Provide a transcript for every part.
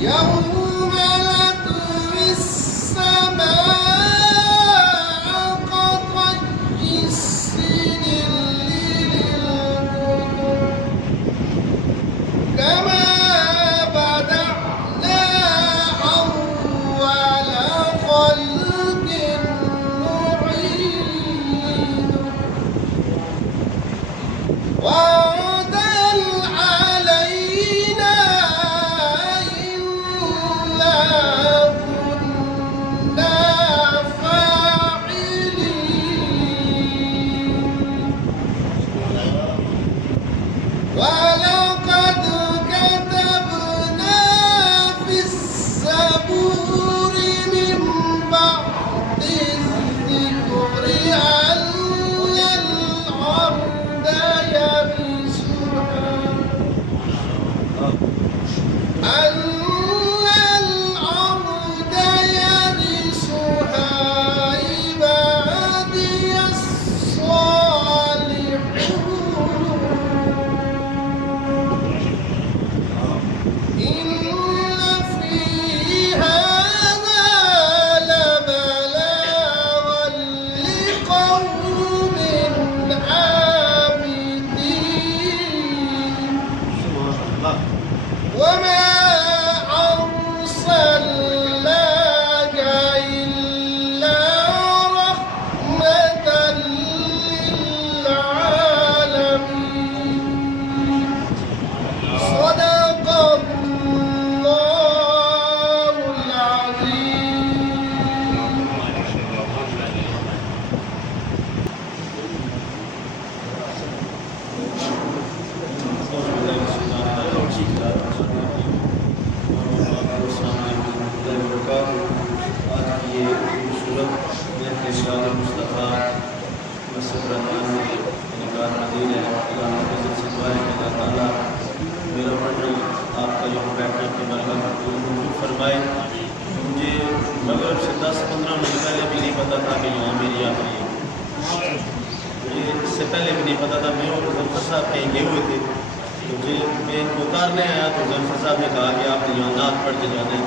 يوم نطوي السماء كطي السجل للكتب كما بدأنا أول خلق نعيده وعدا علينا إنا كنا فاعلين ولقد كتبنا في الزبور من بعد الذكر أن الأرض يرثها عبادي الصالحون إن في هذا لبلاغا لقوم عابدين وما أرسلناك إلا رحمة للعالمين صدق الله العظيم. میرا پڑھنا آپ کا یہاں بیٹھنا کی برکت موجود فرمائے. مجھے مغرب سے 10-15 منٹ پہلے بھی نہیں پتا تھا کہ یہاں میری آ رہی ہے. مجھے اس سے پہلے بھی نہیں پتا تھا. میں اور ظفر صاحب کہیں گئے ہوئے تھے تو میں ان کو اتارنے آیا تو ظفر صاحب نے کہا کہ آپ نے یہاں نعت پڑھ کے جانا ہے.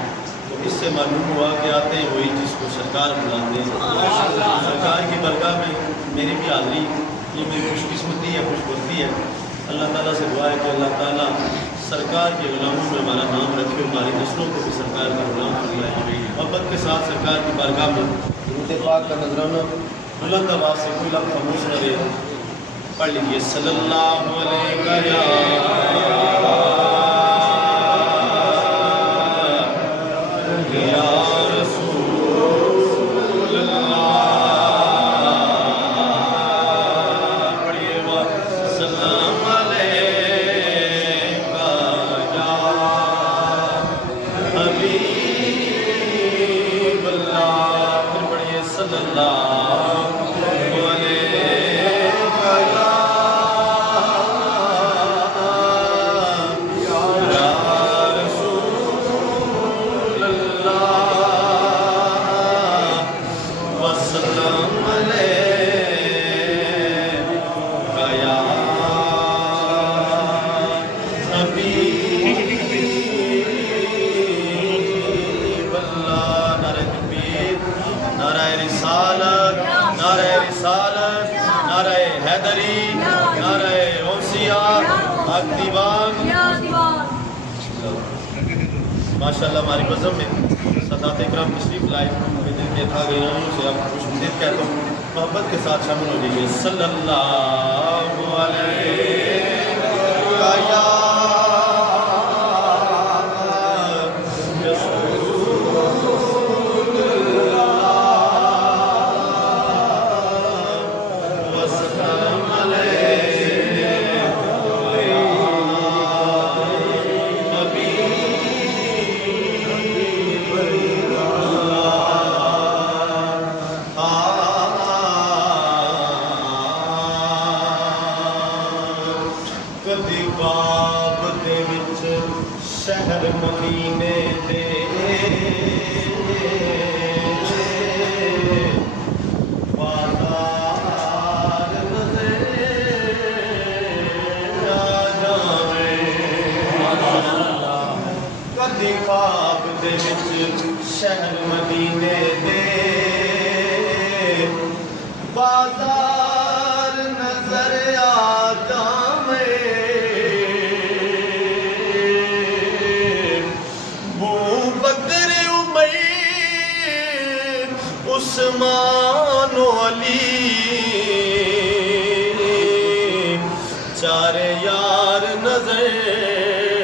تو اس سے معلوم ہوا کہ آتے ہیں وہی جس کو سرکار بلاتے ہیں. سرکار کی برکات میں میری بھی حاضری یہ میری خوش قسمتی ہے, خوش بختی ہے. اللہ تعالیٰ سے دعا ہے کہ اللہ تعالیٰ سرکار کے غلاموں میں ہمارا نام رکھے, ہماری نسلوں کو بھی سرکار کا غلام فرمائے. محبت کے ساتھ سرکار کی بارگاہ میں درود پاک کا نذرانہ بلند آواز سے کوئی لفظ خاموش نہ رہے. پڑھ لیجیے صلی اللہ علیہ یا رسول اللہ. پڑھیے سلام علیکہ یا حبیب اللہ. پھر پڑھیے صلی اللہ ماشاء اللہ. ہماری بزم میں سادات اکرام تشریف لائے. میں دل کے تھا گئی سے آپ خوش آمدید کہتا ہوں. محبت کے ساتھ شامل ہو جائیے صلی اللہ علیہ شہر مدینے دے بازار نظر آ جاوے. کدی دی خواب دے وچ شہر مدینے دے بازار نظر آ جاویں بو بکر عمر عثمان و علی چارے یار نظر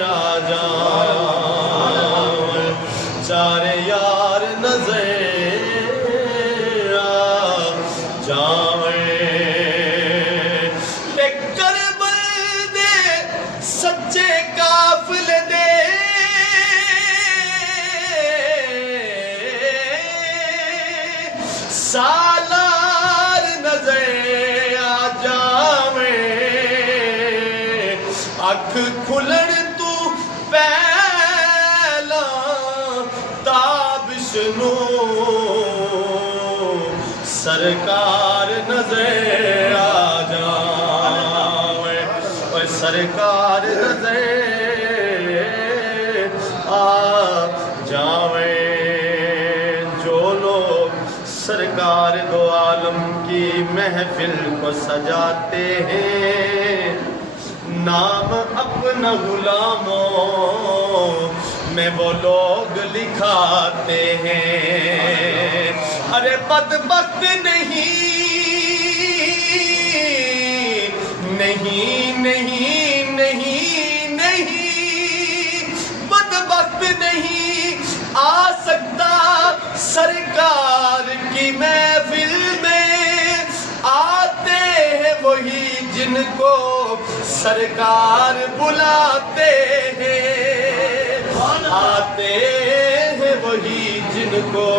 آ جائیں چارے یار نظر آ جائیں تے کربل دے سچے قافلے دے سالار نظر آ جائیں اکھ کھلن تو پہلا تابش نو سرکار نظر آ جائیں اوے سرکار نظر آ جائیں جو لوگ سرکار دو عالم کی محفل کو سجاتے ہیں نام اپنا غلاموں میں وہ لوگ لکھاتے ہیں ارے بدبخت نہیں بدبخت نہیں آ سکتا سرکار کی محفل میں آتے ہیں وہی جن کو سرکار بلاتے ہیں آتے ہیں وہی جن کو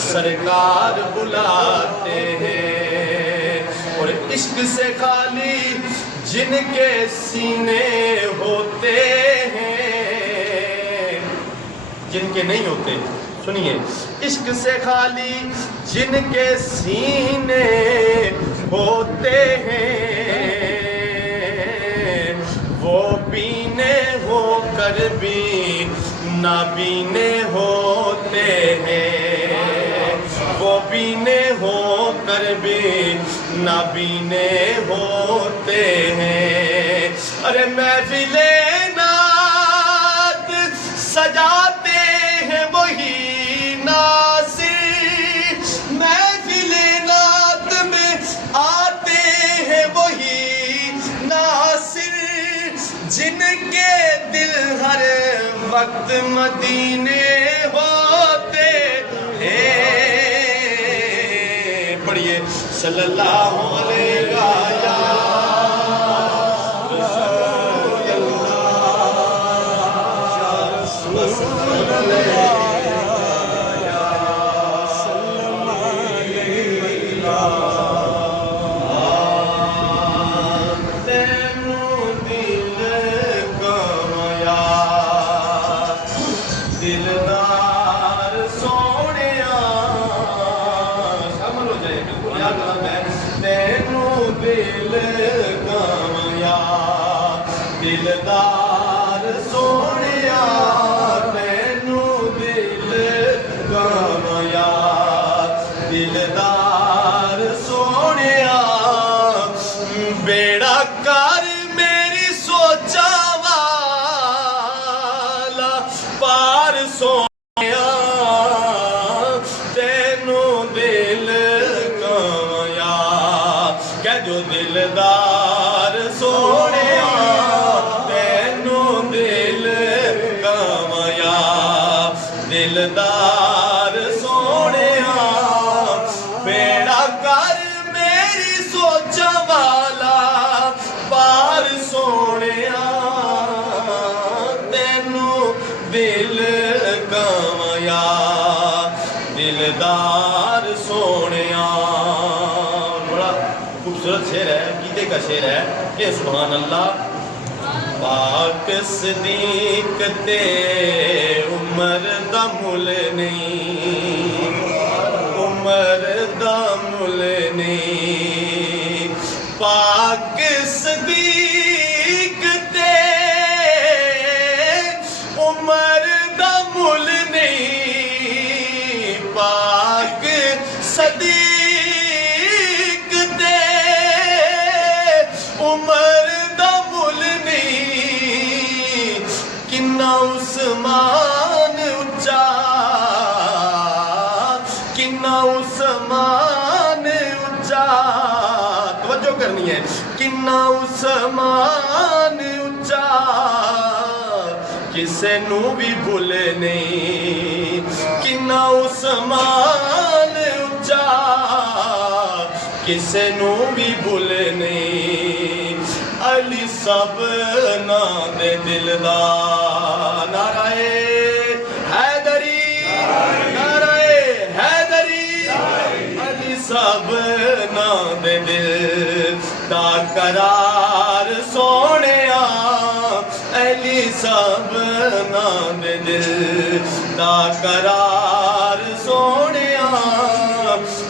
سرکار بلاتے ہیں اور عشق سے خالی جن کے سینے ہوتے ہیں جن کے نہیں ہوتے سنیے عشق سے خالی جن کے سینے ہوتے ہیں وہ بینے ہو کر بھی نابینے ہوتے ہیں وہ بینے ہو کر بھی نابینے ہوتے ہیں ارے محفل نعت سجاتے ہیں وہی ناصر محفل نعت میں آتے ہیں وہی ناصر جن کے دل ہر وقت مدینے ہوتے ہیں پڑھیے صلی اللہ علیہ دلدار سونیا شامل ہو جائے بالکل یاد کرنا میں تینوں دل کمیا دلدار سونیا تینوں دل کمیا دلدار سونیا بیڑا کر میری سوچا پار سونیا تینوں دل کمیا کہہ جو دلدار سونیا تینوں دل کمیا دلدار سونیا بیڑا کر میری سوچ والا پار سونیا دل کمیا دلدار سونیا بڑا خوبصورت شعر ہے عقیدے کا شعر ہے کہ سبحان اللہ پاک صدیق تے عمر دا مل نہیں عمر دا مل نہیں پاک صدیق تے عمر عثمان اچا کنا عثمان اچا توجہ کرنی ہے کنا عثمان اچا کسے نو بھی بھولے نہیں کنا عثمان اچا کسے نو بھی بھولے نہیں علی سب نا دے دل دا نعرہ حیدری نعرہ حیدری علی سب نا دے دل دا قرار سونیا علی سب نا دے دل دا قرار سونیا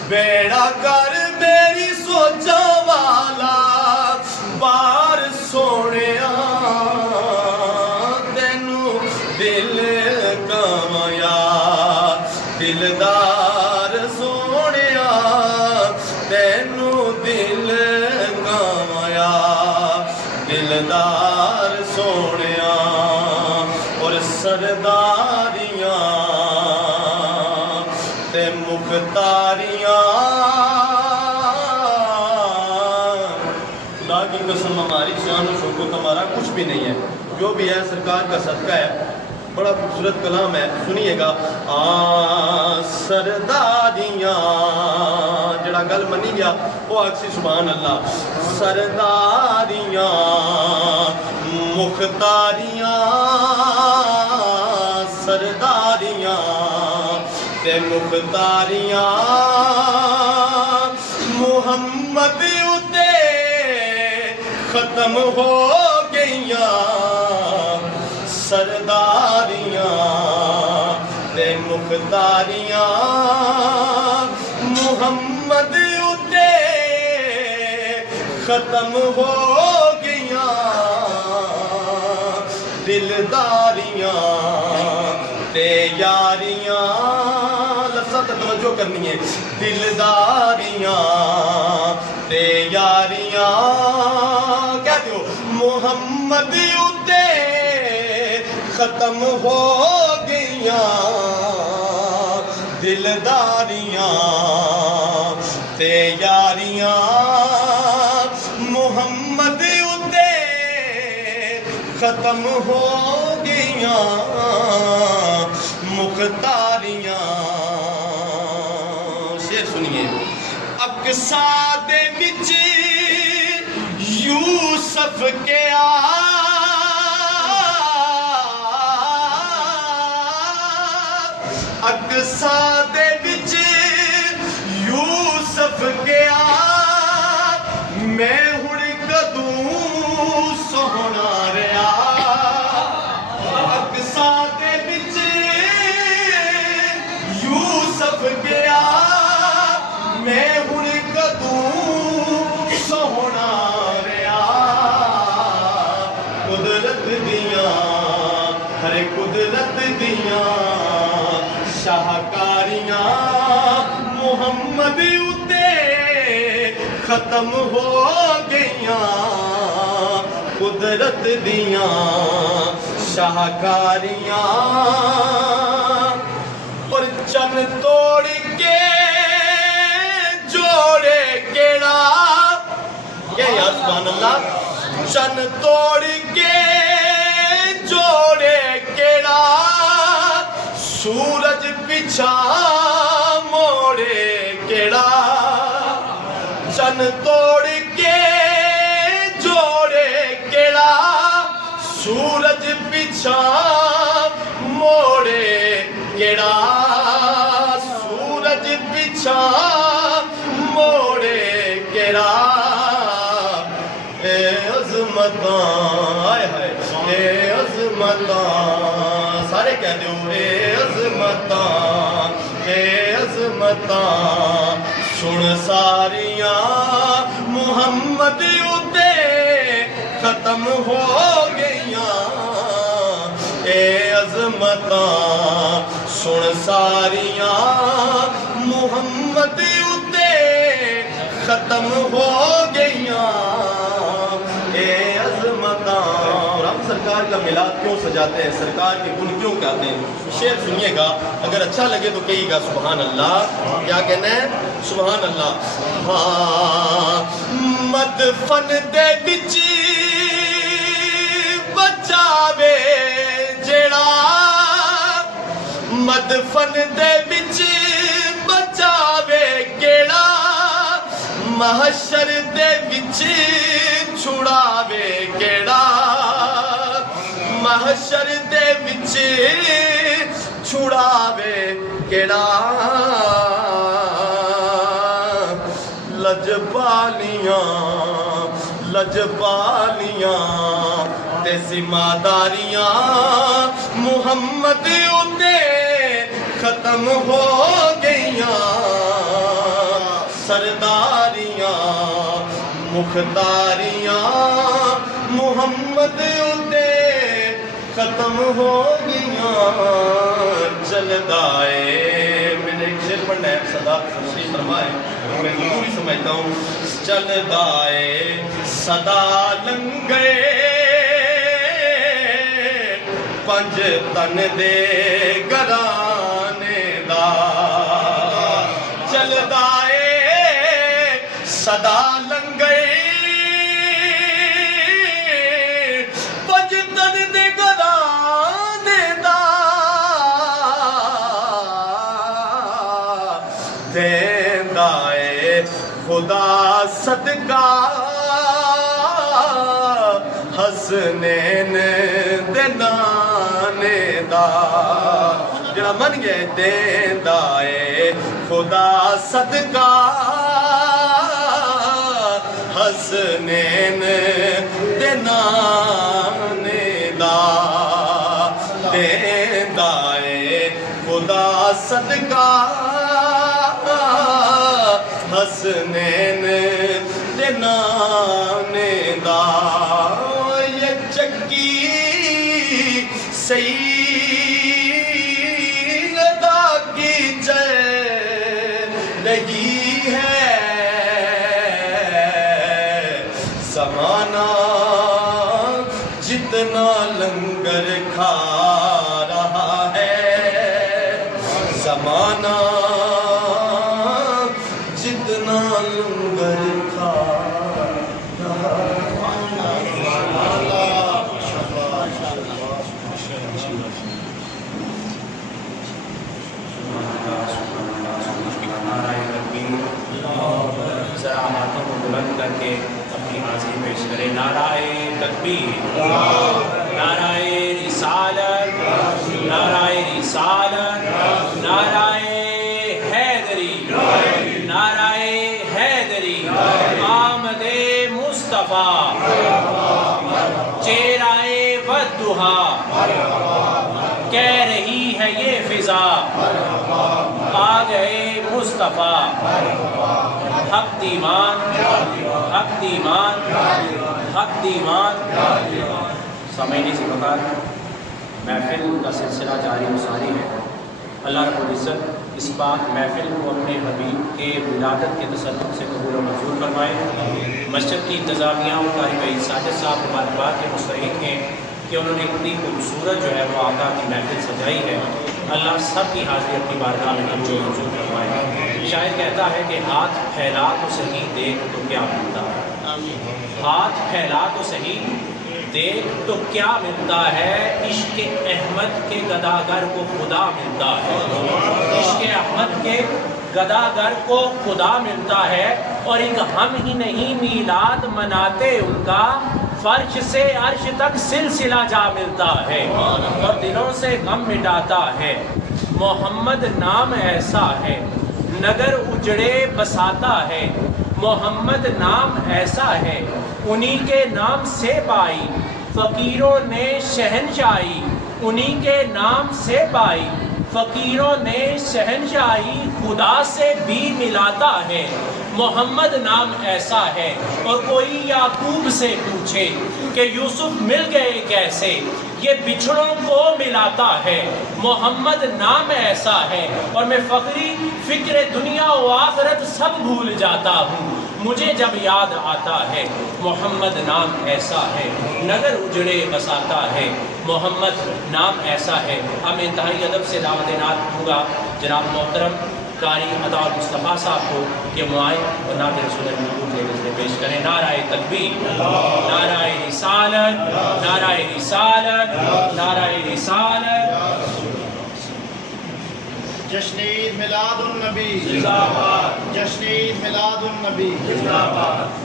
بیڑا کر میری سوچا والا بار سونیا تینو دل کمایا دلدار سونیا تینو دل کمایا دلدار سونیا اور سرداریاں تے مختاریاں خدا کی قسم ہماری شان و شوکت ہمارا کچھ بھی نہیں ہے جو بھی ہے سرکار کا صدقہ ہے بڑا خوبصورت کلام ہے سنیے گا سرداریاں جڑا گل منی گیا وہ آکسی سبحان اللہ سرداریاں مختاریاں سرداریاں تے مختاریاں محمد اتے ختم ہو گئیاں سرداریاں تے مختاریاں محمد اتے ختم ہو گئیاں دلداریاں تے یاریاں لفظاں تے توجہ کرنی ہے دلداریاں تے یاریاں کہہ دیو محمد اتے ختم ہو گئیاں دلداریاں تے یاریاں محمد اتے ختم ہو گئیاں مختاریاں شعر سنیے اقصا دے وچ یوسف کے اقصا دے وچ یوسف کے میں ہن کدوں سونا رہا اقصا دے وچ یوسف کے میں ہن کدوں سونا رہا قدرت دیاں ہر قدرت دیاں شاہکاریاں محمد اتے ختم ہو گئیاں قدرت دیاں شاہکاریاں اور چن توڑ کے جوڑے کیڑا کہ یا سبحان اللہ چن توڑ کے جوڑے کیڑا سورج پیچھا موڑے کیڑا چن توڑ کے جوڑے کیڑا سورج پیچھا موڑے کیڑا سورج پیچھا موڑے کیڑا اے عظمتاں آئے ہائے اے عظمتاں سارے کہہ دیو اے عظمتاں اے عظمتاں سن ساریاں محمد اتے ختم ہو گئیاں اے عظمتاں سن ساریاں محمد اتے ختم ہو گئیاں اے عظمتاں سرکار کا میلاد کیوں سجاتے ہیں، سرکار کے گن کیوں گاتے ہیں؟ شعر سنیے گا، اگر اچھا لگے تو کہیے گا سبحان اللہ۔ کیا کہنا ہے؟ سبحان اللہ۔ ہاں مدفن دے وچ بچاوے جڑا، مدفن دے وچ بچاوے کیڑا، محشر دے وچ چھڑاوے کیڑا، محشر دے وچ چھڑاوے کیڑا، لجپالیاں لجپالیاں تے ذمہ داریاں محمد اُتے ختم ہو گئیاں، سرداریاں مختاریاں محمد اُتے ختم ہو گئیاں، چلدائے میں نے ایک شعر پڑھنا ہے، صدا تشریف فرمائے، میں ضرور ہی سمجھتا ہوں، چلدائے صدا لنگے پنج تن دے گرانے دا، چلدائے صدا لنگے پنج تن دے گرانے دا، دیندا اے خدا صدقہ حسنین دے نانے دا، جڑا من گئے دیندا اے خدا صدقہ حسنین دے نانے دا، دیندا اے خدا صدقہ حسنین دے نانے دا، یہ چکی سیدہ کی جے رہی ہے، زمانہ جتنا لنگر کھا رہا ہے، زمانہ جتنا لنگر کھا رہا ہے۔ ذرا ہاتھوں کو بلند کر کے اپنی حاضری پیش کریں، نعرہ تکبیر، نعرہ رسالت، نعرہ رسالت، نعرہ حیدری، نعرہ حیدری، آمد مصطفیٰ، چہرہ والضحیٰ، کہہ رہی ہے یہ فضا، آ گئے مصطفیٰ، حق دیوان، حق دیوان، حق دیوان۔ سامعین سے بتا محفل کا سلسلہ جاری و ساری ہے۔ اللہ رب العزت اس پاک محفل کو اپنے حبیب کے ولادت کے تصدق سے قبول و منظور فرمائے۔ مسجد کی انتظامیہ اور قاری بھائی ساجد صاحب مبارکباد کے مستحق ہیں کہ انہوں نے اتنی خوبصورت جو ہے وہ آقا کی محفل سجائی ہے۔ اللہ سب کی حاضری اپنی بارگاہ میں قبول و منظور فرمائے۔ شاعر کہتا ہے کہ ہاتھ پھیلا تو صحیح دیکھ تو کیا ملتا ہے، ہاتھ پھیلا تو صحیح دیکھ تو کیا ملتا ہے، عشق احمد کے گداگر کو خدا ملتا ہے، عشق احمد کے گداگر کو خدا ملتا ہے، اور ایک ہم ہی نہیں میلاد مناتے ان کا، فرش سے عرش تک سلسلہ جا ملتا ہے، اور دلوں سے غم مٹاتا ہے۔ محمد نام ایسا ہے نگر اجڑے بساتا ہے، محمد نام ایسا ہے انہی کے نام سے پائی، فقیروں نے شہنشاہی انہی کے نام سے پائی، فقیروں نے شہنشاہی خدا سے بھی ملاتا ہے۔ محمد نام ایسا ہے، اور کوئی یعقوب سے پوچھے کہ یوسف مل گئے کیسے، یہ بچھڑوں کو ملاتا ہے۔ محمد نام ایسا ہے، اور میں فقری فکر دنیا و آخرت سب بھول جاتا ہوں، مجھے جب یاد آتا ہے محمد نام ایسا ہے، نگر اجڑے بساتا ہے، محمد نام ایسا ہے۔ اب میں انتہائی ادب سے دعوت نعت دوں گا جناب محترم قاری عطا مصطفیٰ صاحب کو کہ وہ آئیں اور نعت رسول اللہ پیش کریں۔ نعرہ تکبیر، نعرہ رسالت، نعرہ رسالت، نعرہ رسالت۔ جشن عید میلاد النبی، زندہ باد، جشن عید میلاد النبی، زندہ باد۔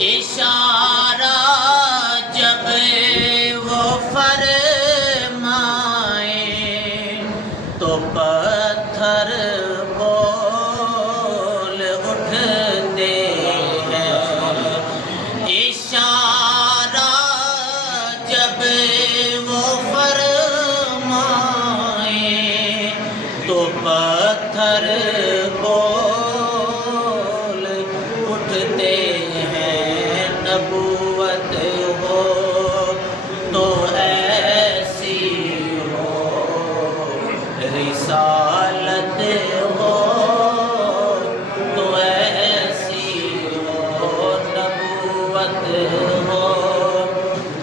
اشارہ پتھر بول اٹھتے ہیں، اشارہ جب وہ فرمائیں تو پتھر بول اٹھتے ہیں، نبوت ہو تو ایسی ہو، رسالت ہو تو ایسی ہو، نبوت ہو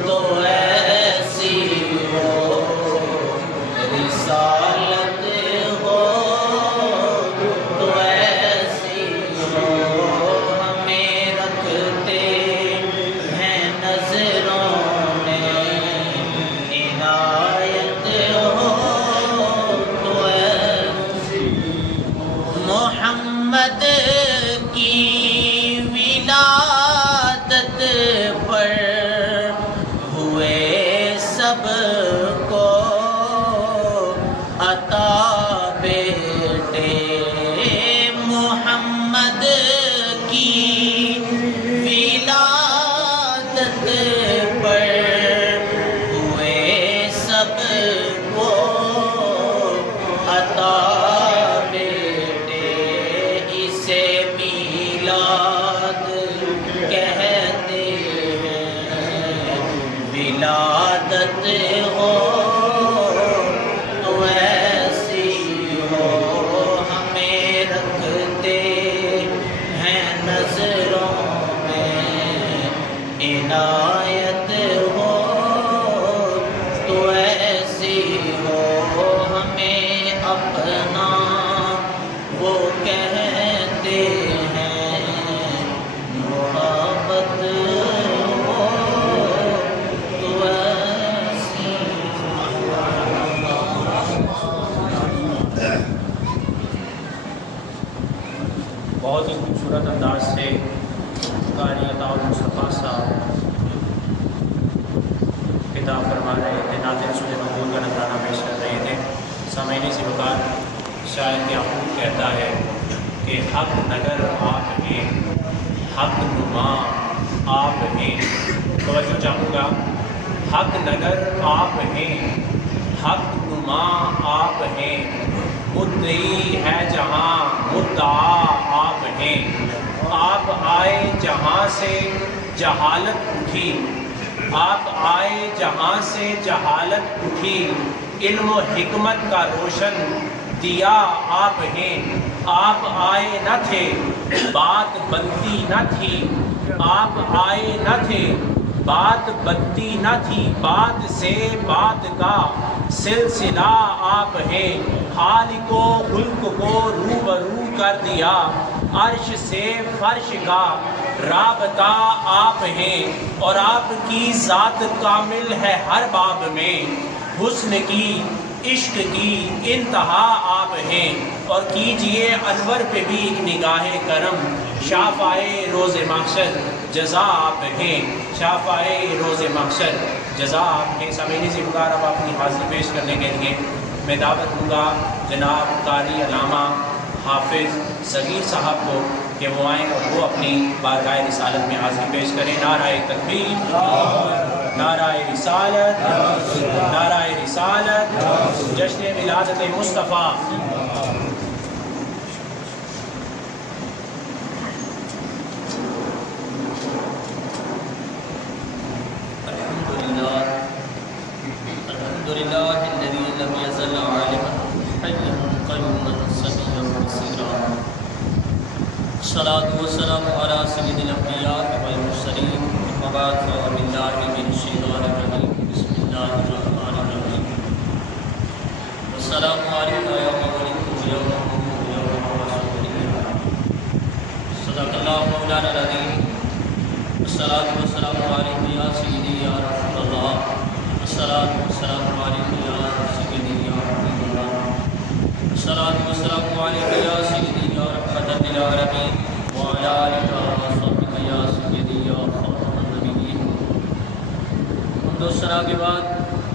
تو ایسی ہو، رسالت ہو تو ایسی ہو، ہمیں رکھتے ہیں نظروں میں، عنایت ہو تو ایسی، محمد کی ولادت پر ہوئے سب کو عطا بیٹے، محمد کی ولادت پر ہوئے سب کو عطا بیٹے، اسے میلاد کہتے ہیں، ولادت ہو تو ایسی ہو، ہمیں رکھتے ہیں نظروں میں، عنایت ہو تو ایسی ہو، ہمیں اپنا وہ کہتے ہیں، محبت ہو تو ایسی بہت ہی خوبصورت انداز سے قاری عطاء المصطفیٰ صاحب خطاب فرما رہے تھے، ناظرین سورہ مقبول کا نذرانہ پیش کر رہے تھے۔ سامعین سی وقار، شاعر یعقوب کہتا ہے کہ حق نگر آپ ہیں، حق نما آپ ہیں، توجہ چاہوں گا، حق نگر آپ ہیں، حق نما آپ ہیں، مدعی ہے جہاں مدعا آپ ہیں، آپ آئے جہاں سے جہالت اٹھی، آپ آئے جہاں سے جہالت اٹھی، علم و حکمت کا روشن دیا آپ ہیں، آپ آئے نہ تھے بات بنتی نہ تھی، آپ آئے نہ تھے بات بنتی نہ تھی، بات سے بات کا سلسلہ آپ ہیں، خالق و خلق کو روبرو کر دیا، عرش سے فرش کا رابطہ آپ ہیں، اور آپ کی ذات کامل ہے ہر باب میں، حسن کی عشق کی انتہا آپ ہیں، اور کیجئے انور پہ بھی ایک نگاہ کرم، شافائے روز محشر جزا آپ ہیں، شافائے روز محشر جزا آپ ہیں۔ سامعین سے پکار اب اپنی حاضری پیش کرنے کے لیے میں دعوت دوں گا جناب قاری علامہ حافظ صغیر صاحب کو کہ وہ آئیں اور وہ اپنی بارگاہ رسالت میں حاضری پیش کریں۔ نعرہ تکبیر، نعرہ رسالت، نعرہ رسالت، جشن ولادت مصطفیٰ۔ الحمد لله الذي لم يزل عالما حيا قيوما سميعا بصيرا، الصلاة والسلام على سيد الأنبياء والمرسلين، أما بعد فأعوذ بالله من الشيطان الرجيم، بسم الله الرحمن الرحيم، والسلام عليك يوم ولدت ويوم أموت ويوم أبعث حيا، صدق الله مولانا العظيم، والصلاة والسلام عليك يا سيدي يا رسول الله، الصلاة والسلام عليك يا سيدي يا حبيب الله، الصلاة والسلام عليك يا سيدي يا رحمة للعالمين، وعلى آلك وصحبك يا سيدي يا خاتم النبيين۔ حمد و ثنا کے بعد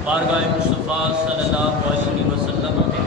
بارگاہ مصطفیٰ صلی اللہ علیہ وسلم میں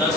10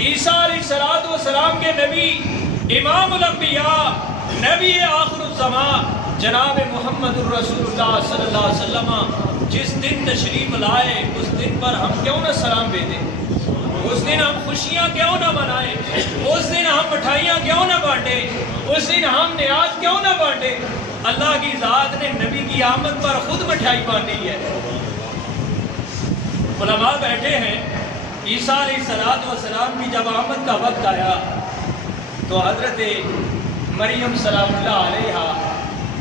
عیسیٰ علیہ السلام کے نبی، امام الانبیاء، نبی آخر الزمان جناب محمد الرسول اللہ صلی اللہ علیہ وسلم جس دن تشریف لائے، اس دن پر ہم کیوں نہ سلام بھیجیں؟ اس دن ہم خوشیاں کیوں نہ منائیں؟ اس دن ہم مٹھائیاں کیوں نہ بانٹیں؟ اس دن ہم نیاز کیوں نہ بانٹیں؟ اللہ کی ذات نے نبی کی آمد پر خود مٹھائی بانٹی ہے۔ علماء بیٹھے ہیں، عیسیٰ علیہ السلام کی جب آمد کا وقت آیا تو حضرت مریم سلام اللہ علیہا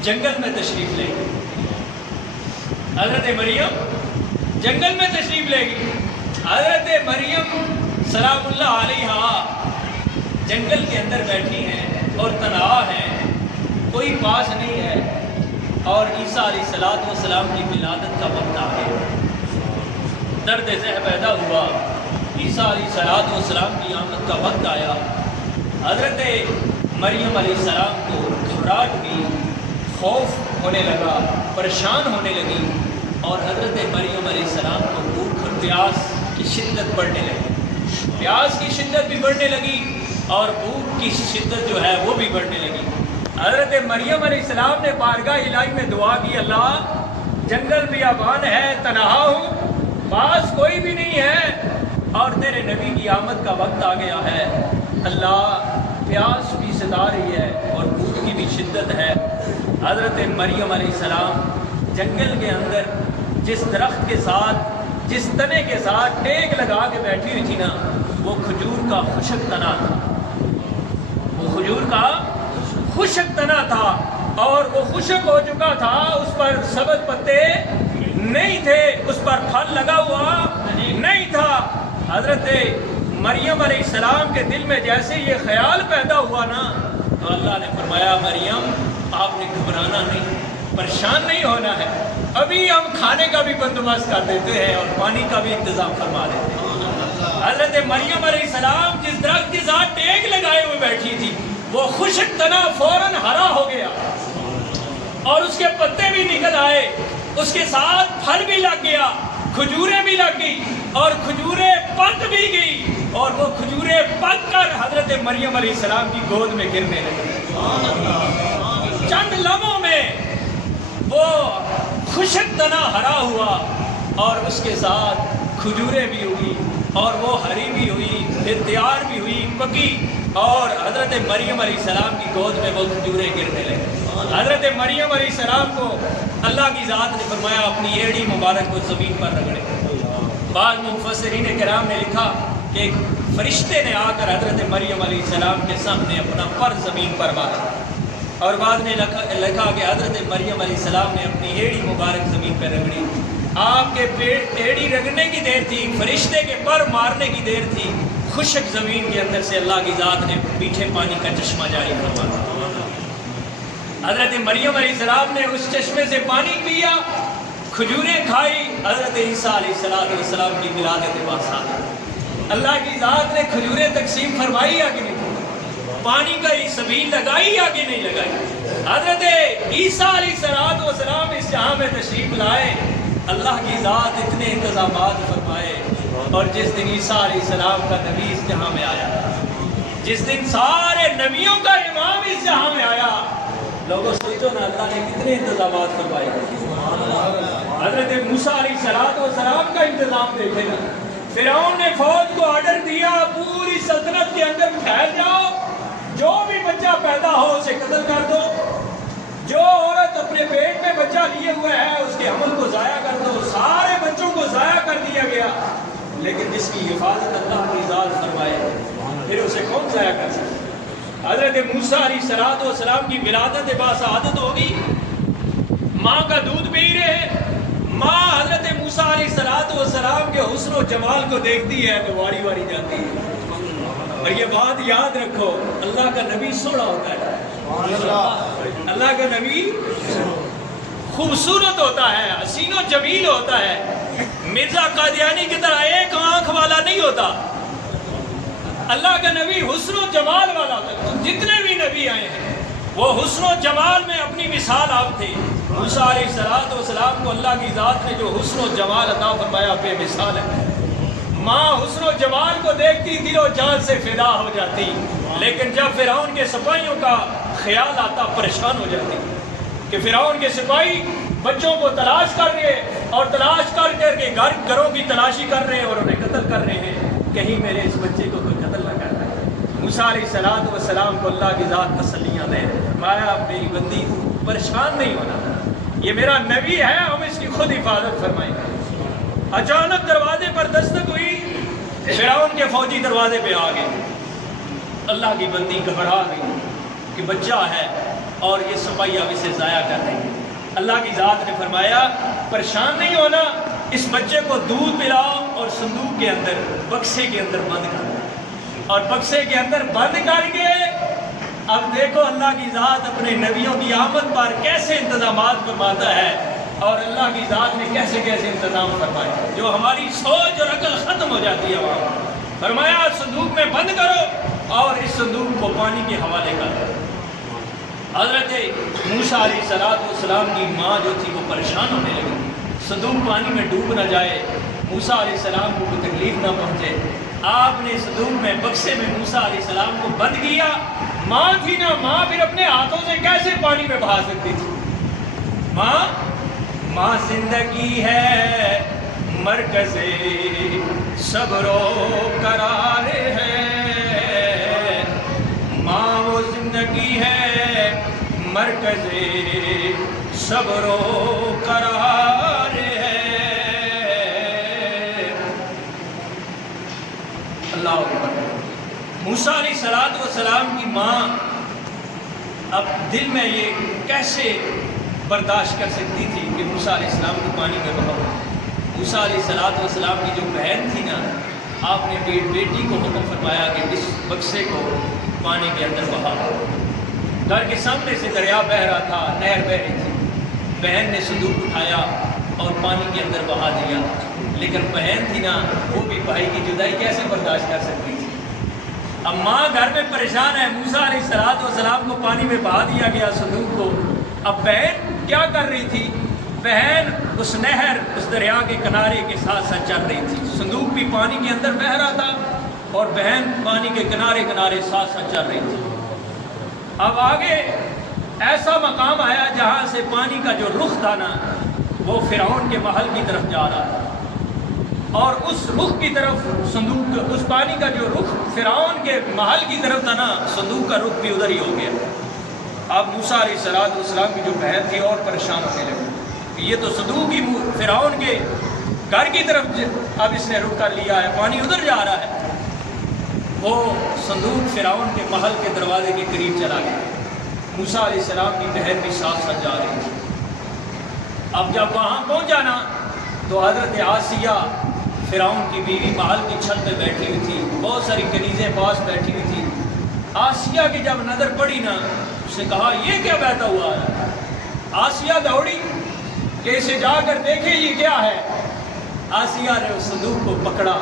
جنگل میں تشریف لے گئی۔ حضرت مریم جنگل میں تشریف لے گئی۔ حضرت مریم سلام اللہ علیہا جنگل کے اندر بیٹھی ہیں اور تنہا ہیں، کوئی پاس نہیں ہے، اور عیسیٰ علیہ السلام کی ولادت کا وقت آ گیا۔ درد ذہن پیدا ہوا، عیسیٰ علیہ السلام کی آمد کا وقت آیا۔ حضرت مریم علیہ السلام کو گھبراہٹ ہوئی، خوف ہونے لگا، پریشان ہونے لگی، اور حضرت مریم علیہ السلام کو بھوک اور پیاس کی شدت بڑھنے لگی۔ پیاس کی شدت بھی بڑھنے لگی اور بھوک کی شدت جو ہے وہ بھی بڑھنے لگی۔ حضرت مریم علیہ السلام نے بارگاہ الہی میں دعا کی، اللہ جنگل بیابان ہے، تنہا ہوں، پاس کوئی بھی نہیں ہے، اور تیرے نبی کی آمد کا وقت آ گیا ہے، اللہ پیاس بھی ستا رہی ہے اور بھوک کی بھی شدت ہے۔ حضرت مریم علیہ السلام جنگل کے اندر جس درخت کے ساتھ، جس تنے کے ساتھ ٹیک لگا کے بیٹھی ہوئی تھی نا، وہ کھجور کا خشک تنا تھا، وہ کھجور کا خشک تنا تھا، اور وہ خشک ہو چکا تھا، اس پر سبز پتے نہیں تھے، اس پر پھل لگا ہوا نہیں تھا۔ حضرت مریم علیہ السلام کے دل میں جیسے یہ خیال پیدا ہوا نا، تو اللہ نے فرمایا مریم آپ نے گھبرانا نہیں، پریشان نہیں ہونا ہے، ابھی ہم کھانے کا بھی بندوبست کر دیتے ہیں اور پانی کا بھی انتظام فرما دیتے ہیں۔ حضرت مریم علیہ السلام جس درخت کے ساتھ ٹیک لگائے ہوئے بیٹھی تھی، وہ خشک تنا فوراً ہرا ہو گیا اور اس کے پتے بھی نکل آئے، اس کے ساتھ پھل بھی لگ گیا، کھجوریں بھی لگ گئی، اور کھجوریں پک بھی گئی، اور وہ کھجوریں پک کر حضرت مریم علیہ السلام کی گود میں گرنے لگی۔ چند لمحوں میں وہ خشک تنا ہرا ہوا، اور اس کے ساتھ کھجوریں بھی ہوئی، اور وہ ہری بھی ہوئی، پھر تیار بھی ہوئی، پکی، اور حضرت مریم علیہ السلام کی گود میں وہ کھجوریں گرنے لگے۔ حضرت مریم علیہ السلام کو اللہ کی ذات نے فرمایا اپنی ایڑی مبارک کو زمین پر رگڑے۔ بعض مفسرین کرام نے لکھا کہ ایک فرشتے نے آ کر حضرت مریم علیہ السلام کے سامنے اپنا پر زمین پر مارا، اور بعد نے لکھا کہ حضرت مریم علیہ السلام نے اپنی ایڑی مبارک زمین پر رگڑی۔ آپ کے پیٹ ایڑی رگڑنے کی دیر تھی، فرشتے کے پر مارنے کی دیر تھی، خشک زمین کے اندر سے اللہ کی ذات نے میٹھے پانی کا چشمہ جاری فرمایا۔ حضرت مریم علیہ السلام نے اس چشمے سے پانی پیا، کھجوریں کھائی، حضرت عیسیٰ علیہ السلام کی ولادت پاس آ گئی۔ اللہ کی ذات نے کھجوریں تقسیم فرمائی یا کہ نہیں، پانی کا سبیل لگائی یا کہ نہیں لگائی۔ حضرت عیسیٰ علیہ السلام اس جہاں میں تشریف لائے، اللہ کی ذات اتنے انتظامات فرمائے، اور جس دن عیسیٰ علیہ السلام کا نبی اس جہاں میں آیا، جس دن سارے نبیوں کا امام اس جہاں میں آیا، لوگوں سوچو نا اللہ نے کتنے انتظامات فرمائے۔ حضرت موسیٰ علیہ السلام کا انتظام دیکھے نا، فرعون نے فوج کو آرڈر دیا پوری سلطنت کے اندر پھیل جاؤ، جو بھی بچہ پیدا ہو اسے قتل کر دو، جو عورت اپنے پیٹ میں بچہ لیے ہوئے ہے اس کے حمل کو ضائع کر دو۔ سارے بچوں کو ضائع کر دیا گیا، لیکن جس کی حفاظت اللہ کی ذات فرمائے پھر اسے کون ضائع کر سکتا؟ حضرت موسیٰ علیہ السلام کی ولادت باسعادت ہوگی، ماں کا دودھ پی رہے، ماں حضرت موسیٰ علیہ السلام کے حسن و جمال کو دیکھتی ہے تو واری واری جاتی ہے۔ اور یہ بات یاد رکھو، اللہ کا نبی سوڑا ہوتا ہے، اللہ کا نبی خوبصورت ہوتا ہے، حسین و جمیل ہوتا ہے، مرزا قادیانی کی طرح ایک آنکھ والا نہیں ہوتا۔ اللہ کا نبی حسن و جمال والا ہوتا ہے۔ جتنے بھی نبی آئے ہیں وہ حسن و جمال میں اپنی مثال آپ تھے۔ موسیٰ علیہ السلام کو اللہ کی ذات نے جو حسن و جمال عطا فرمایا بے مثال ہے۔ ماں حسن و جمال کو دیکھتی دل و جان سے فدا ہو جاتی، لیکن جب فرعون کے سپاہیوں کا خیال آتا پریشان ہو جاتی کہ فرعون کے سپاہی بچوں کو تلاش کر رہے اور تلاش کر کے گھروں کی تلاشی کر رہے ہیں اور انہیں قتل کر رہے ہیں، کہیں میرے اس بچے کو کوئی قتل نہ کر رہا ہے۔ موسیٰ علیہ السلام کو اللہ کی ذات تسلیاں دے، مایا میری بندی پریشان نہیں ہونا، یہ میرا نبی ہے، ہم اس کی خود حفاظت فرمائیں گے۔ اچانک دروازے پر دستک ہوئی، فرعون کے فوجی دروازے پہ آ گئے، اللہ کی بندی گھبرا گئی کہ بچہ ہے اور یہ سپاہی اب اسے ضائع کر دیں گے۔ اللہ کی ذات نے فرمایا پریشان نہیں ہونا، اس بچے کو دودھ پلاؤ اور صندوق کے اندر بکسے کے اندر بند کر دو، اور بکسے کے اندر بند کر کے اب دیکھو اللہ کی ذات اپنے نبیوں کی آمد پر کیسے انتظامات فرماتا ہے، اور اللہ کی ذات نے کیسے کیسے انتظام فرمائے جو ہماری سوچ اور عقل ختم ہو جاتی ہے وہاں۔ فرمایا صندوق میں بند کرو اور اس صندوق کو پانی کے حوالے کر دو۔ حضرت موسیٰ علیہ السلام کی ماں جو تھی وہ پریشان ہونے لگی، صندوق پانی میں ڈوب نہ جائے، موسیٰ علیہ السلام کو کوئی تکلیف نہ پہنچے۔ آپ نے صندوق میں بکسے میں موسیٰ علیہ السلام کو بند کیا۔ ماں تھی نا، ماں پھر اپنے ہاتھوں سے کیسے پانی میں بہا سکتی تھی؟ ماں زندگی ہے مرکز صبر و قرار ہے، ماں وہ زندگی ہے مرکز صبر و قرار ہے۔ اللہ اکبر۔ موسیٰ علیہ السلام کی ماں اب دل میں یہ کیسے برداشت کر سکتی تھی کہ موسیٰ علیہ السلام کو پانی میں بہاؤ۔ موسیٰ علیہ السلام کی جو بہن تھی نا، آپ نے بیٹی کو حکم فرمایا کہ اس بکسے کو پانی کے اندر بہاؤ۔ گھر کے سامنے سے دریا بہہ رہا تھا، نہر بہہ رہی تھی، بہن نے صندوق اٹھایا اور پانی کے اندر بہا دیا، لیکن بہن تھی نا، وہ بھی بھائی کی جدائی کیسے برداشت کر سکتی تھی؟ اب ماں گھر میں پریشان ہے، موسیٰ علیہ السلام کو پانی میں بہا دیا گیا صندوق کو۔ اب بہن کیا کر رہی تھی؟ بہن اس نہر، اس دریا کے کنارے کے ساتھ ساتھ چل رہی تھی، صندوق بھی پانی کے اندر بہہ رہا تھا اور بہن پانی کے کنارے کنارے ساتھ ساتھ چل رہی تھی۔ اب آگے ایسا مقام آیا جہاں سے پانی کا جو رخ تھا نا وہ فرعون کے محل کی طرف جا رہا تھا، اور اس رخ کی طرف صندوق، اس پانی کا جو رخ فرعون کے محل کی طرف تھا نا، صندوق کا رخ بھی ادھر ہی ہو گیا۔ اب موسیٰ علیہ السلام کی جو بہن تھی اور پریشان ہونے لگی کہ یہ تو صندوق ہی فرعون کے گھر کی طرف اب اس نے رخ کر لیا ہے، پانی ادھر جا رہا ہے۔ وہ صندوق فرعون کے محل کے دروازے کے قریب چلا گیا، موسیٰ علیہ السلام کی بہن بھی ساتھ ساتھ جا رہی تھی۔ اب جب وہاں پہنچا نا تو حضرت آسیہ فرعون کی بیوی محل کی چھت پہ بیٹھی ہوئی تھی، بہت ساری کنیزیں پاس بیٹھی ہوئی تھی۔ آسیہ کی جب نظر پڑی نا، اس نے کہا یہ کیا بہتا ہوا ہے؟ آسیہ دوڑی کہ اسے جا کر دیکھے یہ کیا ہے۔ آسیہ نے اس صندوق کو پکڑا،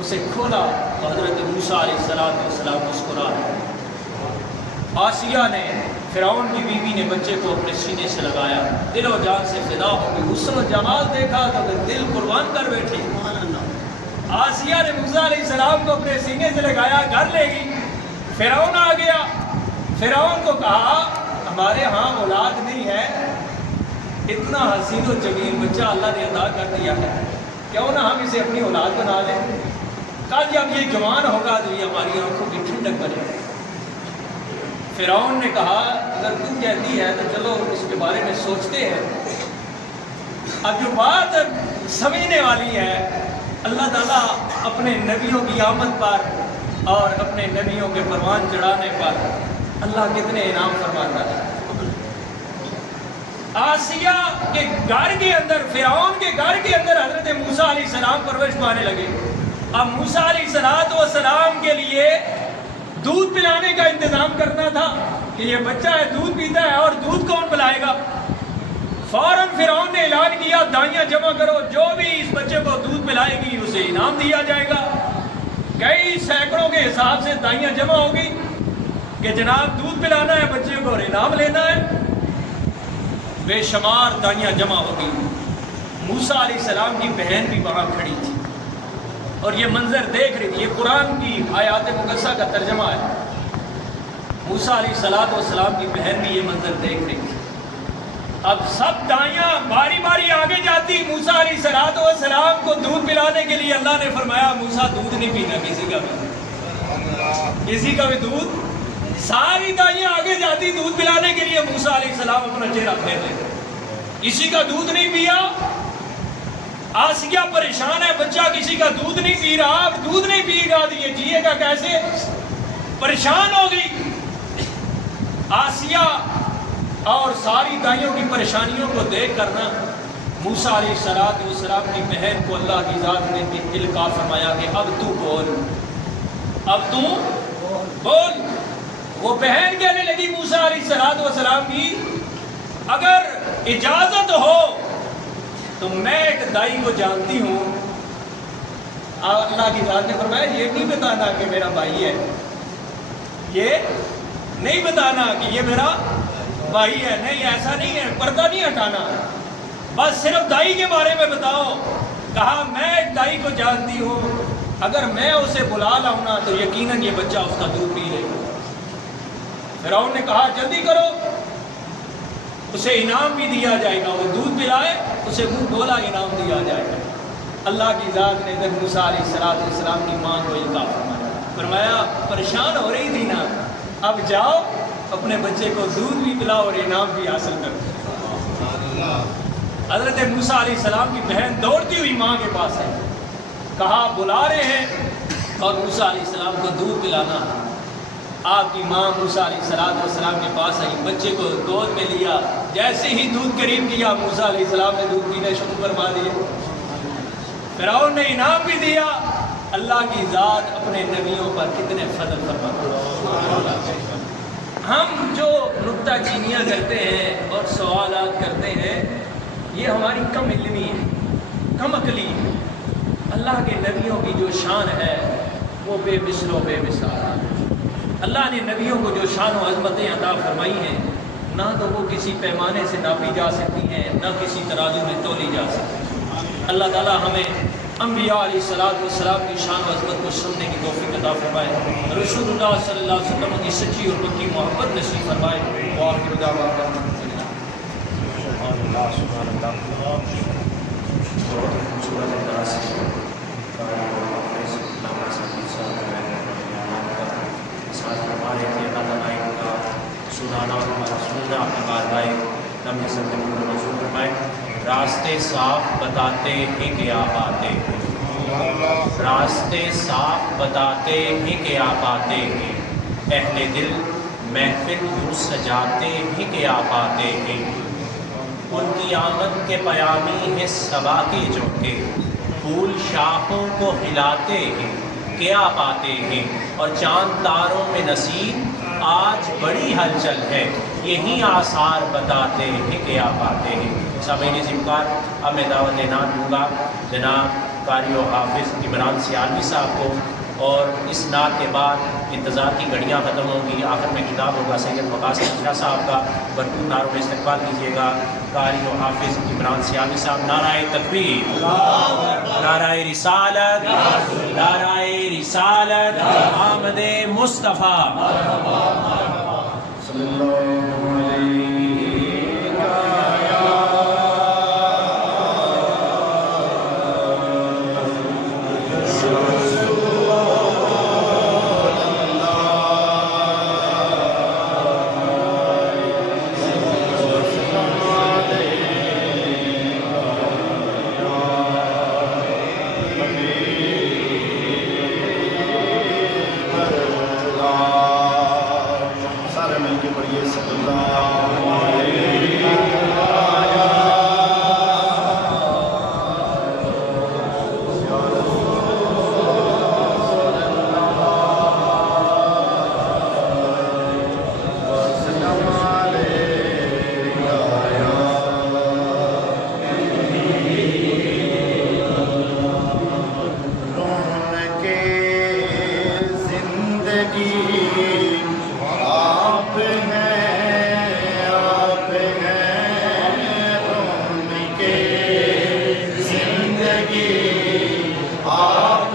اسے کھولا، حضرت موسیٰ علیہ السلام مسکرا رہے۔ آسیہ نے، فرعون کی بیوی نے بچے کو اپنے سینے سے لگایا، دل و جان سے فدا ہو گئی، حسن و جمال دیکھا تو دل قربان کر بیٹھی۔ آسیہ نے موسیٰ علیہ السلام کو اپنے سینے سے لگایا، گھر لے گئی۔ فرعون آ گیا، فرعون کو کہا ہمارے ہاں اولاد نہیں ہے، اتنا حسین و جمیل بچہ اللہ نے عطا کر دیا ہے، کیوں نہ ہم اسے اپنی اولاد بنا لیں؟ کل جب یہ جوان ہوگا تو یہ ہماری آنکھوں کی ٹھنڈک بنے گی۔ فرعون نے کہا اگر تم کہتی ہے تو چلو اس کے بارے میں سوچتے ہیں۔ اب جو بات سمجھنے والی ہے، اللہ تعالیٰ اپنے نبیوں کی آمد پر اور اپنے نبیوں کے پروان چڑھانے پر اللہ کتنے انعام فرماتا ہے۔ آسیہ کے گھر کے اندر، فرعون کے گھر کے اندر حضرت موسیٰ علیہ السلام پرورش پانے لگے۔ اب موسیٰ علیہ السلام کے لیے دودھ پلانے کا انتظام کرنا تھا کہ یہ بچہ ہے، دودھ پیتا ہے، اور دودھ کون پلائے گا؟ فوراً فرعون نے اعلان کیا دائیاں جمع کرو، جو بھی اس بچے کو دودھ پلائے گی اسے انعام دیا جائے گا۔ کئی سینکڑوں کے حساب سے دائیاں جمع ہوگی کہ جناب دودھ پلانا ہے بچے کو اور انعام لینا ہے۔ بے شمار دائیاں جمع ہوگی۔ موسیٰ علیہ السلام کی بہن بھی وہاں کھڑی تھی اور یہ منظر دیکھ رہی تھی. یہ قرآن کی آیات مقدسہ کا ترجمہ ہے. موسیٰ علیہ السلام کی بہن بھی یہ منظر دیکھ رہی تھی. اب سب دائیاں باری باری آگے جاتی. موسیٰ علیہ السلام کو دودھ پلانے کے لیے اللہ نے فرمایا موسیٰ دودھ نہیں پینا کسی کا بھی دودھ. ساری دائیاں آگے جاتی دودھ پلانے کے لیے. موسیٰ علیہ السلام اپنا چہرہ پھیر لیتے. کسی کا دودھ نہیں پیا. آسیہ پریشان ہے, بچہ کسی کا دودھ نہیں پی رہا. اب دودھ نہیں پی گا تو یہ جیے گا کیسے؟ پریشان ہو گئی آسیہ. اور ساری دائیوں کی پریشانیوں کو دیکھ کر نا موسیٰ علیہ السلام کی بہن کو اللہ کی ذات نے القاء فرمایا کہ اب تو بول, اب تو بول. وہ بہن کہنے لگی موسیٰ علیہ السلام کی اگر اجازت ہو تو میں ایک دائی کو جانتی ہوں. اللہ کی ذات نے فرمایا یہ نہیں بتانا کہ میرا بھائی ہے, یہ نہیں بتانا کہ یہ میرا بھائی ہے. نہیں, ایسا نہیں ہے, پردہ نہیں ہٹانا, بس صرف دائی کے بارے میں بتاؤ. کہا میں ایک دائی کو جانتی ہوں, اگر میں اسے بلا لاؤں نا تو یقیناً یہ بچہ اس کا دودھ پی لے گا. فرعون نے کہا جلدی کرو, اسے انعام بھی دیا جائے گا. وہ دودھ پلائے اسے منہ بولا انعام دیا جائے گا. اللہ کی ذات نے ادھر موسیٰ علیہ السلام کی ماں کو القاء فرمایا پریشان ہو رہی تھی نا, اب جاؤ اپنے بچے کو دودھ بھی پلاؤ اور انعام بھی حاصل کرو. حضرت موسیٰ علیہ السلام کی بہن دوڑتی ہوئی ماں کے پاس ہے. کہا بلا رہے ہیں اور موسیٰ علیہ السلام کو دودھ پلانا. آپ کی ماں موسیٰ علیہ السلام کے پاس آئی, بچے کو گود میں لیا. جیسے ہی دودھ قریب کیا موسیٰ علیہ السلام نے دودھ پینے شروع فرما دیے. فرعون نے انعام بھی دیا. اللہ کی ذات اپنے نبیوں پر کتنے فضل فرماتا ہے. ہم جو نکتہ چینیاں کرتے ہیں اور سوالات کرتے ہیں یہ ہماری کم علمی ہے, کم عقلی ہے. اللہ کے نبیوں کی جو شان ہے وہ بے مثل و بے مثال ہے. اللہ نے نبیوں کو جو شان و عظمتیں عطا فرمائی ہیں نہ تو وہ کسی پیمانے سے ناپی جا سکتی ہیں, نہ کسی ترازو میں تولی جا سکتی. اللہ تعالیٰ ہمیں انبیاء علیہ السلام کی شان و عظمت کو سننے کی توفیق عطا فرمائے. رسول اللہ صلی اللہ علیہ وسلم کی سچی اور پکی محبت نصیب فرمائے. وآخر دعوانا اللہ سبحانہ اللہ بہت خوبصورت انداز سے ساتھ ہمارے لیے اللہ تعالیٰ کا سنانا اور ہمارا سننا اپنے کاروائی لمبے سب منظور فرمائے. راستے صاف بتاتے ہیں کہ آپ آتے ہیں, راستے صاف بتاتے ہیں کہ آپ آتے ہیں. اہل دل محفل یوں سجاتے ہیں کہ آپ آتے ہیں. ان کی آمد کے پیامی ہیں صبا کے جھونکے, پھول شاخوں کو ہلاتے ہیں کہ آپ آتے ہیں. اور چاند تاروں میں نصیب آج بڑی ہلچل ہے, یہی آثار بتاتے ہیں کہ آپ آتے ہیں. سامعین ذمکار, اب میں دعوت انعام دوں گا جناب قاری و حافظ عمران سیالوی صاحب کو, اور اس نعت کے بعد انتظار کی گھڑیاں ختم ہوں گی. آخر میں خطاب ہوگا سید وقاص شاہ صاحب کا. بھرپور نعروں میں استقبال کیجیے گا قاری و حافظ عمران سیالوی صاحب. نعرہ تکبیر, نعرہ رسالت, نعرہ رسالت, آمد مصطفیٰ صلی اللہ علیہ آپ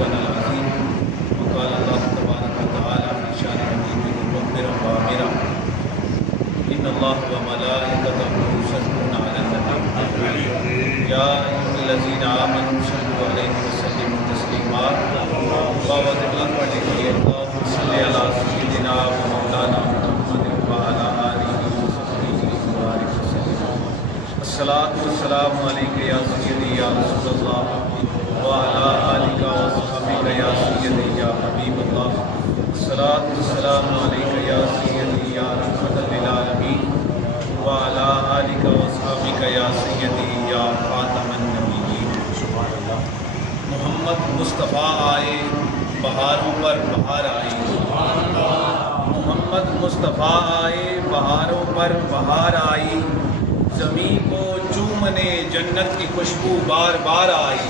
مولانا العظیم وقال اللہ تبارک و تعالی فی شان حبیبہ مغفرا وامرا ان اللہ وملائکتہ یصلون علی النبی یا ایھا الذین آمنوا صلوا علیہ وسلموا تسلیما وعظیم پڑھ لیجیے اللہم صل علی سیدنا و مولانا محمد وعلی آلہ وصحبہ وبارک وسلم الصلاۃ والسلام علیک یا سیدی یا رسول اللہ وعلی آلہ وصحبہ یا سیدی یا حبیب اللہ الصلاۃ والسلام علیک یا سیدی یا رحمۃ للعالمین وعلی آلہ وصحبہ یا سیدی یا خاتم النبیین محمد مصطفیٰ آئے بہاروں پر بہار آئی محمد مصطفیٰ آئے بہاروں پر بہار آئی زمین کو چومنے جنت کی خوشبو بار بار آئی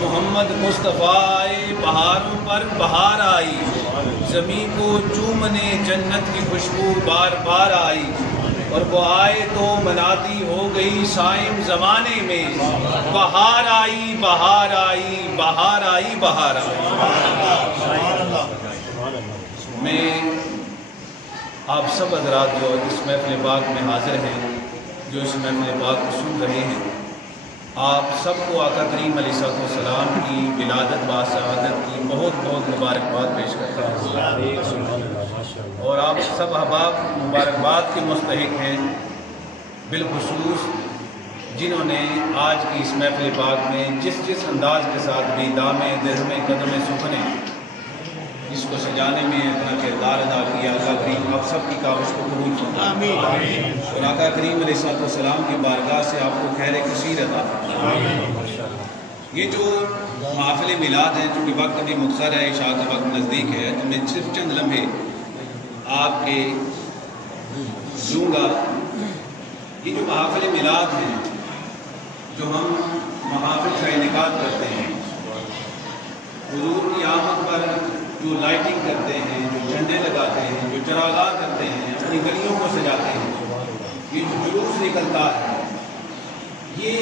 محمد مصطفیٰ آئے بہاروں پر بہار آئی زمین کو چومنے جنت کی خوشبو بار بار آئی اور وہ آئے تو منادی ہو گئی صائم زمانے میں بہار آئی بہار آئی بہار آئی بہار آئی میں آپ سب حضرات جو اس محفل پاک میں حاضر ہیں جو اس محفل پاک کو سن رہے ہیں آپ سب کو آقا کریم علیہ السلام کی ولادت با سعادت کی بہت بہت مبارکباد پیش کرتا ہوں اور آپ سب احباب مبارکباد کے مستحق ہیں بالخصوص جنہوں نے آج کی اس محفل پاک میں جس انداز کے ساتھ بھی دامے درہمے قدمے سکھنے اس کو سجانے میں اپنا کردار ادا کیا آقا کریم آپ سب کی کاوش کو قبول فرمائے اور آقا کریم علیہ السلام کی بارگاہ سے آپ کو خیر کثیر عطا فرمائے۔ یہ جو محافل میلاد ہیں چونکہ وقت ابھی مختصر ہے عشاء کا وقت نزدیک ہے تو میں صرف چند لمحے آپ کے دوں گا۔ یہ جو محافل میلاد ہیں جو ہم محافل کا انعقاد کرتے ہیں حضور کی آمد پر جو لائٹنگ کرتے ہیں جو جھنڈے لگاتے ہیں جو چراغاں کرتے ہیں اپنی گلیوں کو سجاتے ہیں یہ جو جلوس نکلتا ہے یہ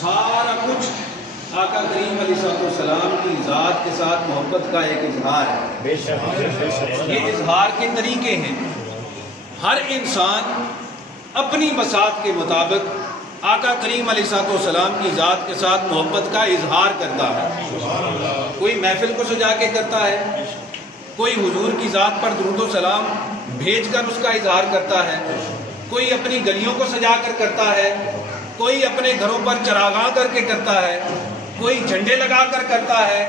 سارا کچھ آقا کریم علیہ السلام کی ذات کے ساتھ محبت کا ایک اظہار ہے۔ یہ اظہار کے طریقے ہیں، ہر انسان اپنی بساط کے مطابق آقا کریم علیہ السلام کی ذات کے ساتھ محبت کا اظہار کرتا ہے۔ کوئی محفل کو سجا کے کرتا ہے، کوئی حضور کی ذات پر درود و سلام بھیج کر اس کا اظہار کرتا ہے، کوئی اپنی گلیوں کو سجا کر کرتا ہے، کوئی اپنے گھروں پر چراغاں کر کے کرتا ہے، کوئی جھنڈے لگا کر کرتا ہے،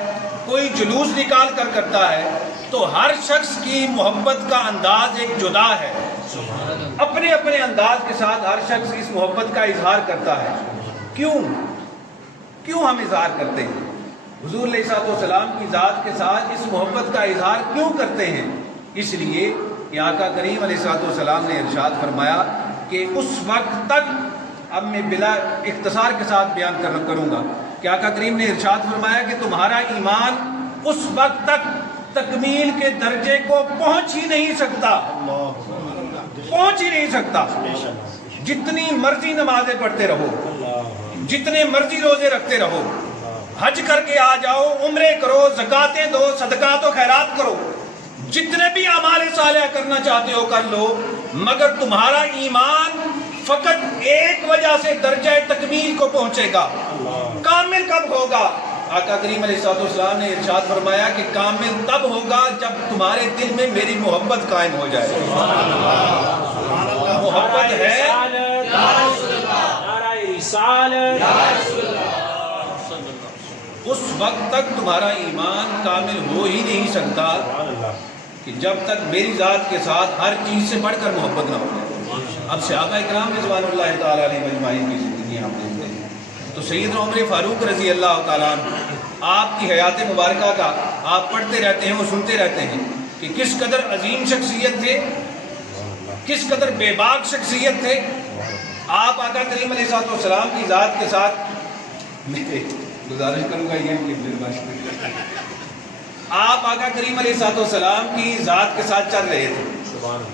کوئی جلوس نکال کر کرتا ہے۔ تو ہر شخص کی محبت کا انداز ایک جدا ہے، اپنے اپنے انداز کے ساتھ ہر شخص اس محبت کا اظہار کرتا ہے۔ کیوں ہم اظہار کرتے ہیں؟ حضور علیہ السلام کی ذات کے ساتھ اس محبت کا اظہار کیوں کرتے ہیں؟ اس لیے کہ آقا کریم علیہ السلام نے ارشاد فرمایا کہ اس وقت تک، اب میں بلا اختصار کے ساتھ بیان کروں گا کہ آقا کریم نے ارشاد فرمایا کہ تمہارا ایمان اس وقت تک تکمیل کے درجے کو پہنچ ہی نہیں سکتا جتنی مرضی نمازیں پڑھتے رہو، جتنے مرضی روزے رکھتے رہو، حج کر کے آ جاؤ، عمرے کرو، زکاتیں دو، صدقات و خیرات کرو، جتنے بھی اعمال صالحہ کرنا چاہتے ہو کر لو، مگر تمہارا ایمان فقط ایک وجہ سے درجہ تکمیل کو پہنچے گا۔ کامل کب ہوگا؟ آقا کریم علیہ السلام نے ارشاد فرمایا کہ کامل تب ہوگا جب تمہارے دل میں میری محبت قائم ہو جائے۔ محبت ہے اس وقت تک تمہارا ایمان کامل ہو ہی نہیں سکتا کہ جب تک میری ذات کے ساتھ ہر چیز سے بڑھ کر محبت نہ ہو جائے۔ اب صحابہ کرام رضوان اللہ تعالیٰ علیہ اجمعین کی زندگی ہم دیکھتے ہیں تو سیدنا عمر فاروق رضی اللہ تعالیٰ عنہ آپ کی حیات مبارکہ کا آپ پڑھتے رہتے ہیں، وہ سنتے رہتے ہیں کہ کس قدر عظیم شخصیت تھے، کس قدر بے باک شخصیت تھے۔ آپ آقا کریم علیہ السلام کی ذات کے ساتھ، میں گزارش کروں گا یہ آپ آقا کریم علیہ السلام کی ذات کے ساتھ چل رہے تھے،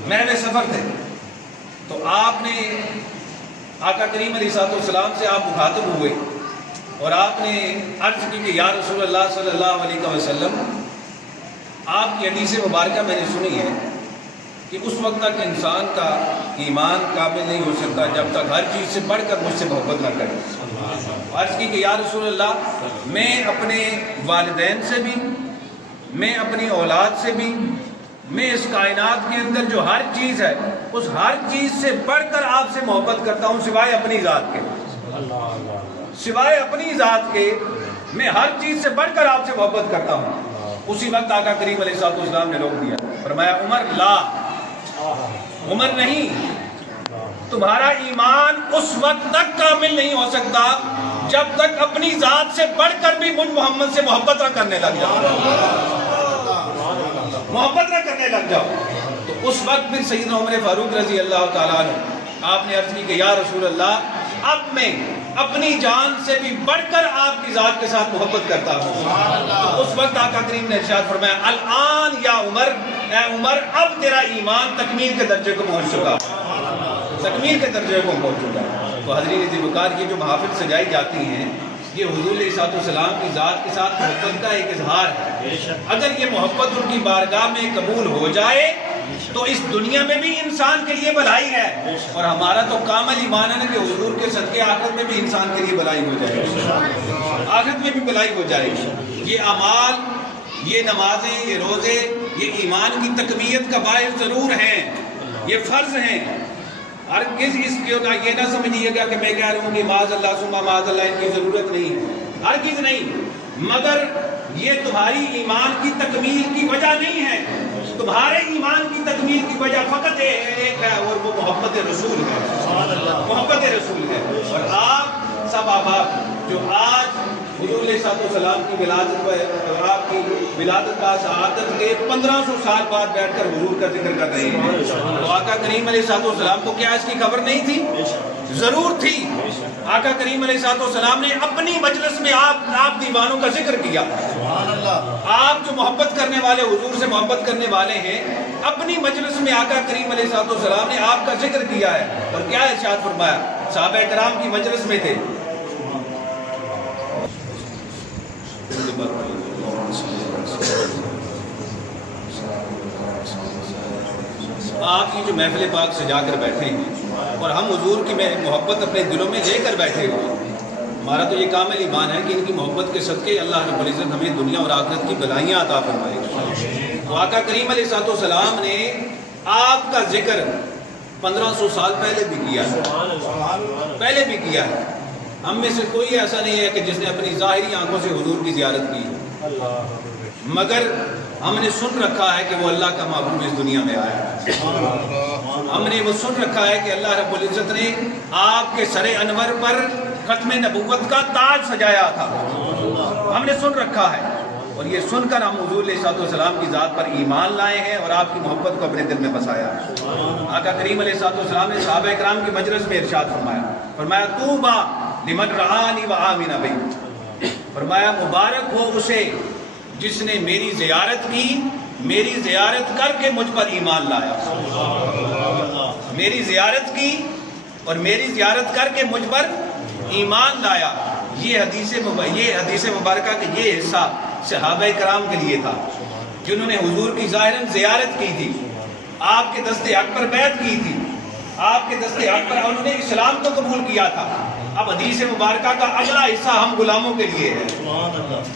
محو سفر تھے، تو آپ نے آقا کریم علیہ السلام سے آپ مخاطب ہوئے اور آپ نے عرض کی کہ یا رسول اللہ صلی اللہ علیہ وسلم، آپ کی حدیث مبارکہ میں نے سنی ہے کہ اس وقت تک انسان کا ایمان کامل نہیں ہو سکتا جب تک ہر چیز سے بڑھ کر مجھ سے محبت نہ کرے۔ عرض کی کہ یا رسول اللہ، میں اپنے والدین سے بھی، میں اپنی اولاد سے بھی، میں اس کائنات کے اندر جو ہر چیز ہے اس ہر چیز سے بڑھ کر آپ سے محبت کرتا ہوں سوائے اپنی ذات کے، سوائے اپنی ذات کے میں ہر چیز سے بڑھ کر آپ سے محبت کرتا ہوں۔ اسی وقت آقا کریم علیہ السلام نے روک دیا، فرمایا عمر لا، عمر نہیں، تمہارا ایمان اس وقت تک کامل نہیں ہو سکتا جب تک اپنی ذات سے بڑھ کر بھی مجھ محمد سے محبت نہ کرنے لگ جاؤ، محبت نہ کرنے لگ جاؤ۔ تو اس وقت پھر سیدنا عمر فاروق رضی اللہ تعالیٰ عنہ آپ نے عرض کی کہ یا رسول اللہ، اب میں اپنی جان سے بھی بڑھ کر آپ کی ذات کے ساتھ محبت کرتا ہوں۔ تو اس وقت آقا کریم نے ارشاد فرمایا الآن یا عمر، اے عمر، اب تیرا ایمان تکمیل کے درجے کو پہنچ چکا، تکمیل کے درجے کو پہنچ چکا۔ تو حضرین ذی وقار یہ جو محافل سجائی جاتی ہیں یہ حضور علیہ السلام کی ذات کے ساتھ محبت کا ایک اظہار ہے۔ اگر یہ محبت ان کی بارگاہ میں قبول ہو جائے تو اس دنیا میں بھی انسان کے لیے بھلائی ہے، اور ہمارا تو کامل ایمان ہے کہ حضور کے صدقے آخرت میں بھی انسان کے لیے بھلائی ہو جائے گی، آخرت میں بھی بھلائی ہو جائے گی۔ یہ اعمال، یہ نمازیں، یہ روزے، یہ ایمان کی تقویت کا باعث ضرور ہیں، یہ فرض ہیں۔ ہر کس اس کو یہ نہ سمجھیے گا کہ میں کہہ رہا ہوں کہ معاذ اللہ ثم معاذ اللہ ان کی ضرورت نہیں ہے، ہر چیز نہیں، مگر یہ تمہاری ایمان کی تکمیل کی وجہ نہیں ہے۔ تمہارے ایمان کی تکمیل کی وجہ فقط ایک ہے اور وہ محبت رسول ہے، محبت رسول ہے۔ اور آپ سب احباب جو آج حضور علیہ السلام کی ولادت پر، آپ کی ولادت کا شہادت کے 1500 سال بعد بیٹھ کر حضور کا ذکر کر رہے ہیں، تو آقا کریم علیہ السلام کو کیا اس کی خبر نہیں تھی؟ ضرور تھی۔ آقا کریم علیہ السلام نے اپنی مجلس میں آپ دیوانوں کا ذکر کیا۔ آپ جو محبت کرنے والے، حضور سے محبت کرنے والے ہیں، اپنی مجلس میں آقا کریم علیہ السلام نے آپ کا ذکر کیا ہے، اور کیا ارشاد فرمایا؟ صحابہ کرام کی مجلس میں تھے، آپ کی جو محفل پاک سجا کر بیٹھے ہیں اور ہم حضور کی محبت اپنے دلوں میں لے کر بیٹھے ہوئے، ہمارا تو یہ کامل ایمان ہے کہ ان کی محبت کے صدقے اللہ رب العزت ہمیں دنیا اور آخرت کی بھلائیاں عطا فرمائے گا۔ تو آقا کریم علیہ السلام نے آپ کا ذکر 1500 سال پہلے بھی کیا ہے، پہلے بھی کیا ہے۔ ہم میں سے کوئی ایسا نہیں ہے کہ جس نے اپنی ظاہری آنکھوں سے حضور کی زیارت کی، مگر ہم نے سن رکھا ہے کہ وہ اللہ کا محبوب اس دنیا میں آیا ہے، ہم نے وہ سن رکھا ہے کہ اللہ رب العزت نے آپ کے سر انور پر ختم نبوت کا تاج سجایا تھا، ہم نے سن رکھا ہے، اور یہ سن کر ہم حضور علیہ السلام کی ذات پر ایمان لائے ہیں اور آپ کی محبت کو اپنے دل میں بسایا ہے۔ آقا کریم علیہ السلام نے صحابہ کرام کی مجلس میں ارشاد فرمایا طوبیٰ لمن رآنی وآمن بی، فرمایا مبارک ہو اسے جس نے میری زیارت کی، میری زیارت کر کے مجھ پر ایمان لایا، میری زیارت کی اور میری زیارت کر کے مجھ پر ایمان لایا۔ یہ حدیث مبارکہ کا یہ حصہ صحابہ کرام کے لیے تھا جنہوں نے حضور کی ظاہراً زیارت کی تھی، آپ کے دست حق پر بیعت کی تھی، آپ کے دست حق پر انہوں نے اسلام کو قبول کیا تھا۔ اب حدیث مبارکہ کا اگلا حصہ ہم غلاموں کے لیے ہے،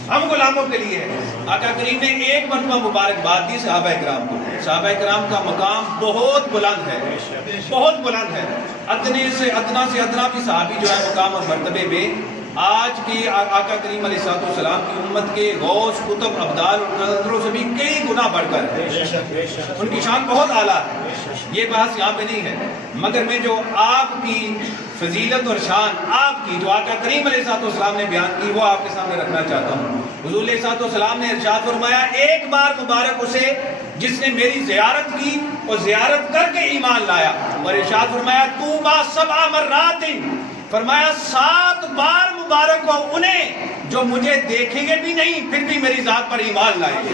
ہم غلاموں کے لیے ہے۔ آقا کریم نے ایک مرتبہ مبارکباد دی صحابہ کرام کو۔ صحابہ کرام کا مقام بہت بلند ہے، بہت بلند ہے، ادنے سے ادنا بھی صحابی جو ہے مقام اور مرتبے میں آج کی آقا کریم علیہ السلام کی امت کے غوث، قطب، ابدال اور نظروں سے بھی کئی گنا بڑھ کر ہے، ان کی شان بہت اعلیٰ ہے، یہ بحث یہاں پہ نہیں ہے، مگر میں جو آپ کی فضیلت اور شان آپ کی جو آقا کریم علیہ السلام نے بیان کی وہ آپ کے سامنے رکھنا چاہتا ہوں۔ حضور علیہ السلام نے ارشاد فرمایا ایک بار مبارک اسے جس نے میری زیارت کی اور زیارت کر کے ایمان لایا، اور ارشاد فرمایا طوبیٰ 7 مرات، فرمایا 7 بار مبارک ہو انہیں جو مجھے دیکھیں گے بھی نہیں پھر بھی میری ذات پر ایمان لائیں گے۔